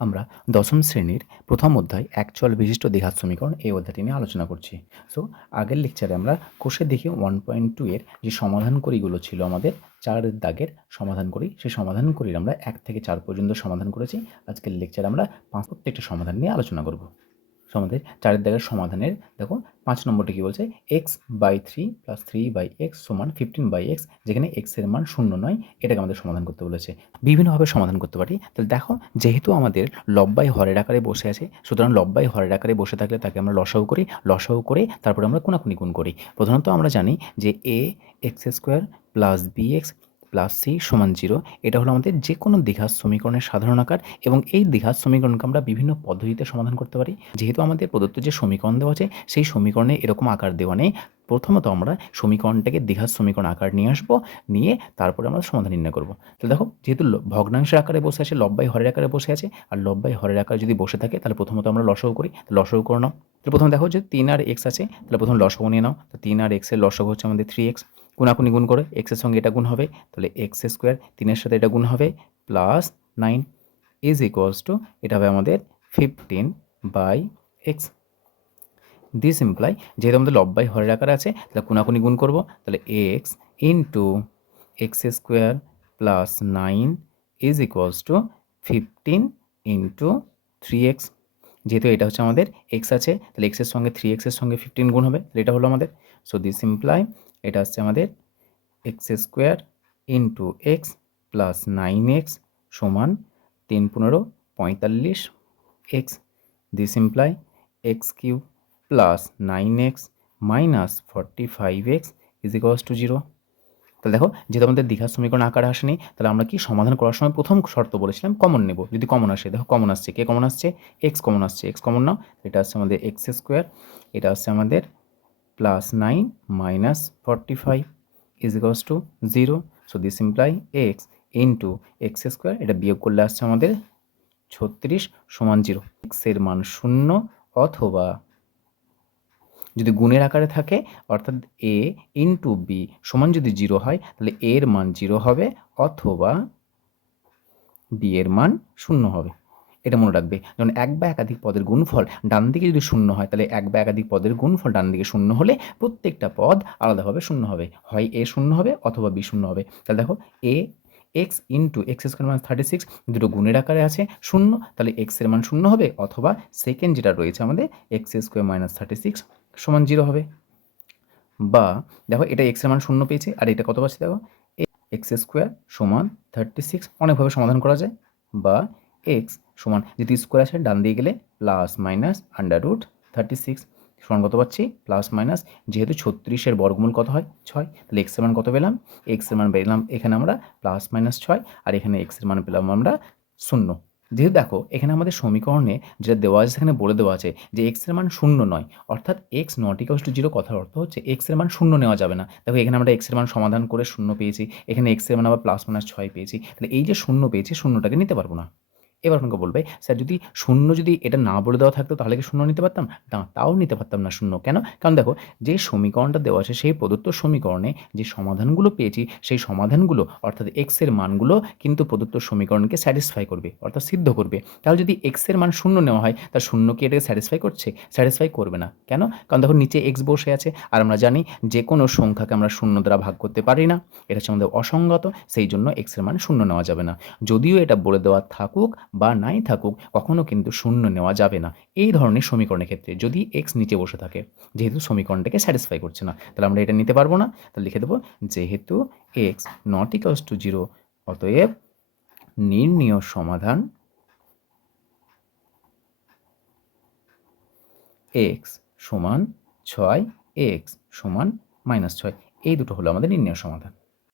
আমরা দশম শ্রেণির প্রথম অধ্যায় একচল বিশিষ্ট দ্বিঘাত সমীকরণ এই অধ্যায়টি নিয়ে আলোচনা করছি। সো আগের লেকচারে আমরা কোষে দেখি ওয়ান পয়েন্ট টু এর যে সমাধান করিগুলো ছিল আমাদের, চার দাগের সমাধান করি সেই সমাধান করি আমরা এক থেকে চার পর্যন্ত সমাধান করেছি। আজকের লেকচারে আমরা পাঁচ প্রত্যেকটা সমাধান নিয়ে আলোচনা করব। সমাধান চারের দাগের সমাধানের, দেখো পাঁচ নম্বরটি কী বলছে? X by three plus three by x সমান ফিফটিন বাই এক্স যেখানে এক্সের মান শূন্য নয়, এটাকে আমাদের সমাধান করতে বলেছে। বিভিন্নভাবে সমাধান করতে পারি। তাহলে দেখো, যেহেতু আমাদের লব্বাই হরের আকারে বসে আছে, সুতরাং লব্বাই হরের আকারে বসে থাকলে তাকে আমরা লসাও করি। লসাও করে তারপরে আমরা কোনাকুনি গুণ করি। প্রধানত আমরা জানি যে a x square plus b x plus c সমান জিরো এটা হলো আমাদের যে কোনো দ্বিঘাত সমীকরণের সাধারণ আকার এবং এই দ্বিঘাত সমীকরণকে আমরা বিভিন্ন পদ্ধতিতে সমাধান করতে পারি। যেহেতু আমাদের প্রদত্ত যে সমীকরণ দেওয়া আছে, সেই সমীকরণে এরকম আকার দেওয়া নেই। প্রথমত আমরা সমীকরণটাকে দ্বিঘাত সমীকরণ আকার নিয়ে আসব, নিয়ে তারপরে আমরা সমাধান নির্ণয় করব। তো দেখো, যেহেতু ভগ্নাংশের আকারে বসে আছে লব্বাই হরের আকারে বসে আছে, আর লব্বাই হরের আকারে যদি বসে থাকে, তাহলে প্রথমত আমরা লসও করি লসও করে নাও। তো প্রথমে দেখো যে তিন আর এক্স আছে, তাহলে প্রথম লসও নিয়ে নাও। তো তিন আর এক্সের লসও হচ্ছে আমাদের থ্রি এক্স কোনাকুনি গুণ করে এক্সের সঙ্গে এটা গুণ হবে, তাহলে এক্স স্কোয়ার তিনের সাথে এটা গুণ হবে plus nine is equals to এটা হবে আমাদের fifteen by x this imply যেহেতু আমাদের লব্বাই হরের আকার আছে, তাহলে কোনাকুনি গুণ করব, তাহলে x into x square plus nine is equals to fifteen into three x যেহেতু এটা হচ্ছে আমাদের এক্স আছে, তাহলে এক্সের সঙ্গে থ্রি এক্সের সঙ্গে ফিফটিন গুণ হবে, তাহলে এটা হলো আমাদের। সো দিস ইমপ্লাই এটা হচ্ছে আমাদের x square into x plus nine x সমান তিন পনেরো পঁয়তাল্লিশ x this imply x cube plus nine x minus forty five x is to zero তাহলে দেখো, যেহেতু আমাদের দীঘার সমীকরণ আকারে আসেনি, তাহলে আমরা কি সমাধান করার সময় প্রথম শর্ত বলেছিলাম কমন নেব। যদি কমন আসে, দেখো কমন আসছে, কে কমন আসছে? এক্স কমন আসছে এক্স কমন নাও। এটা আসছে আমাদের এক্স স্কোয়ার এটা আসছে আমাদের nine minus forty five is equals to zero so this imply x into x square এটা বিয়োগ করলে আসছে আমাদের ছত্রিশ সমান জিরো এক্সের মান শূন্য অথবা যদি গুণের আকারে থাকে, অর্থাৎ এ ইন্টু বি সমান যদি জিরো হয়, তাহলে এর মান জিরো হবে অথবা বি এর মান শূন্য হবে। এটা মনে রাখবে। যেমন এক বা একাধিক পদের গুণফল ডান দিকে যদি শূন্য হয়, তাহলে এক বা একাধিক পদের গুণফল ডান দিকে শূন্য হলে প্রত্যেকটা পদ আলাদাভাবে শূন্য হবে। হয় এ শূন্য হবে অথবা বি শূন্য হবে। তাহলে দেখো, এ, এক্স ইন্টু এক্স স্কোয়ার মান থার্টি সিক্স দুটো গুণের আকারে আছে, শূন্য, তাহলে এক্সের মান শূন্য হবে অথবা সেকেন্ড যেটা রয়েছে আমাদের, x square minus thirty six সমান জিরো হবে। বা দেখো, এটা এক্সের মান শূন্য পেয়েছে, আর এটা কত পাচ্ছে দেখো এক্স স্কোয়ার সমান থার্টি সিক্স অনেকভাবে সমাধান করা যায়। বা এক্স সমান যদি স্কোয়ার আসে ডান দিয়ে গেলে plus minus under root thirty six সমান কত পাচ্ছি? প্লাস মাইনাস যেহেতু ছত্রিশের বর্গমূল কত হয়? ছয়। তাহলে এক্সের মান কত পেলাম? এক্সের মান পেলাম এখানে আমরা প্লাস মাইনাস ছয়, আর এখানে এক্সের মান পেলাম আমরা শূন্য। যেহেতু দেখো, এখানে আমাদের সমীকরণে যেটা দেওয়া আছে, সেখানে বলে দেওয়া আছে যে এক্সের মান শূন্য নয়। অর্থাৎ x not equals to zero কথার অর্থ হচ্ছে এক্সের মান শূন্য নেওয়া যাবে না। দেখো, এখানে আমরা এক্সের মান সমাধান করে শূন্য পেয়েছি। এখানে এক্সের মান আবার প্লাস মাইনাস ছয় পেয়েছি। তাহলে এই যে শূন্য পেয়েছি, শূন্যটাকে নিতে পারব না। এবার আপনাকে বলবে, স্যার, যদি শূন্য যদি এটা না বলে দেওয়া থাকতো তাহলে কি শূন্য নিতে পারতাম? না, তাও নিতে পারতাম না শূন্য। কেন? কারণ দেখো, যে সমীকরণটা দেওয়া আছে, সেই প্রদত্ত সমীকরণে যে সমাধানগুলো পেয়েছি, সেই সমাধানগুলো, অর্থাৎ এক্সের মানগুলো কিন্তু প্রদত্ত সমীকরণকে স্যাটিসফাই করবে, অর্থাৎ সিদ্ধ করবে। তাহলে যদি এক্সের মান শূন্য নেওয়া হয়, তা শূন্য কি এটাকে স্যাটিসফাই করছে? স্যাটিসফাই করবে না। কেন? কারণ দেখো, নিচে এক্স বসে আছে, আর আমরা জানি যে কোনো সংখ্যাকে আমরা শূন্য দ্বারা ভাগ করতে পারি না। এটা হচ্ছে আমাদের অসঙ্গত সেই জন্য এক্সের মান শূন্য নেওয়া যাবে না। যদিও এটা বলে দেওয়া থাকুক বা নাই থাকুক, কখনো কিন্তু শূন্য নেওয়া যাবে না। এই ধরনের সমীকরণের ক্ষেত্রে যদি এক্স নিচে বসে থাকে, যেহেতু সমীকরণটাকে স্যাটিসফাই করছে না, তাহলে আমরা এটা নিতে পারব না। তাহলে লিখে দেবো, যেহেতু x not equals to zero অতএব নির্ণীয় সমাধান এক্স সমান ছয় এক্স সমান মাইনাস ছয়। এই দুটো হলো আমাদের নির্ণয় সমাধান।